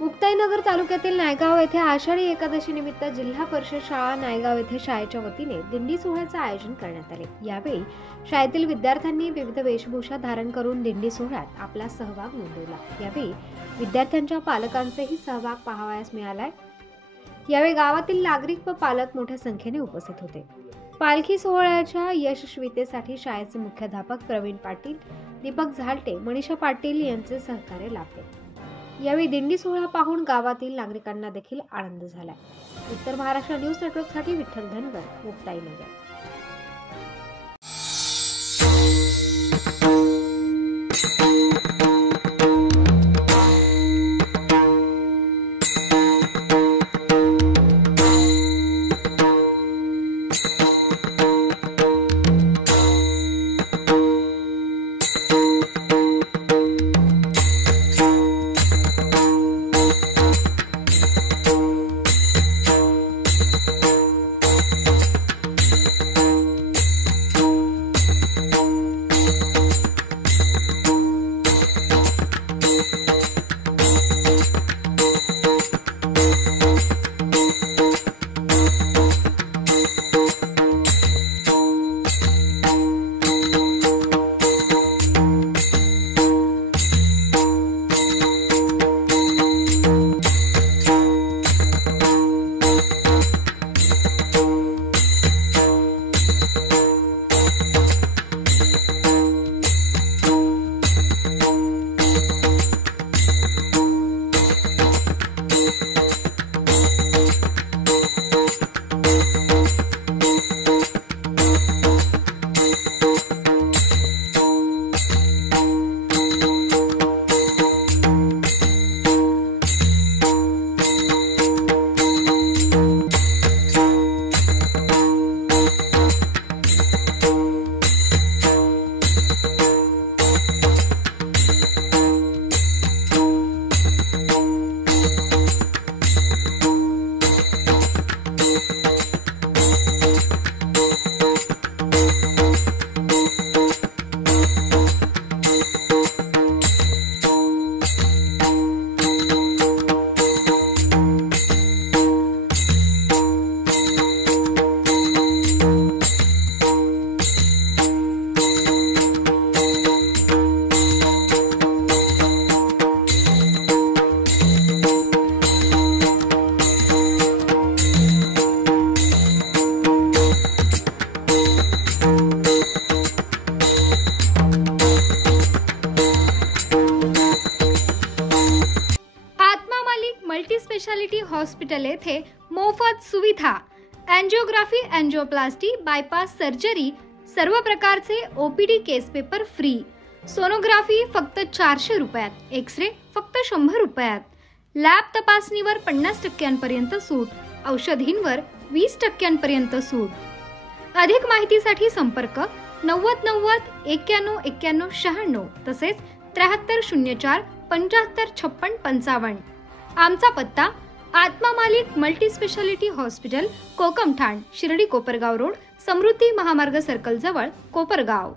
मुक्ताईनगर तालुक्यातील नायगाव येथे आषाढी एकादशी निमित्त जिल्हा परिषद शाळा नायगाव येथे शाळेच्या वतीने दिंडी सोहळ्याचे आयोजन करण्यात आले। यावेळी शाळेतील विद्यार्थ्यांनी विविध वेशभूषा धारण करून दिंडी सोहळ्यात आपला सहभाग नोंदवला। यावेळी विद्यार्थ्यांच्या पालकांचाही सहभाग पाहावयास मिळाला। यावेळी गावातील नागरिक व पालक मोठ्या संख्येने उपस्थित होते। पालखी सोहळ्याच्या यशस्वीतेसाठी शाळेचे मुख्याध्यापक प्रवीण पाटील, दीपक झालटे, मनीषा पाटील यांचे सहकार्य लाभले। यावेळी दिंडी सोहळा पाहून गावातील नागरिकांना देखील आनंद झाला। उत्तर महाराष्ट्र न्यूज नेटवर्कसाठी Vitthal Dhangar, Muktainagar. Multi speciality hospital येथे मोफत सुविधा, एंजियोग्राफी, एंजियोप्लास्टी, बायपास सर्जरी, सर्व प्रकारचे ओपीडी केस पेपर फ्री, सोनोग्राफी फक्त 400 रुपयात, एक्सरे फक्त 100 रुपयात, लॅब तपासणीवर 50% सूट, औषधींवर 20% सूट। अधिक माहितीसाठी संपर्क 90 90 91 91 96 तसेच 7304 75 56 55। आमचा पत्ता Atma Malik multi speciality hospital, Kokamthan, Shirdi Kopargaon road, Samruddhi Mahamarg circle जवळ, कोपरगाव।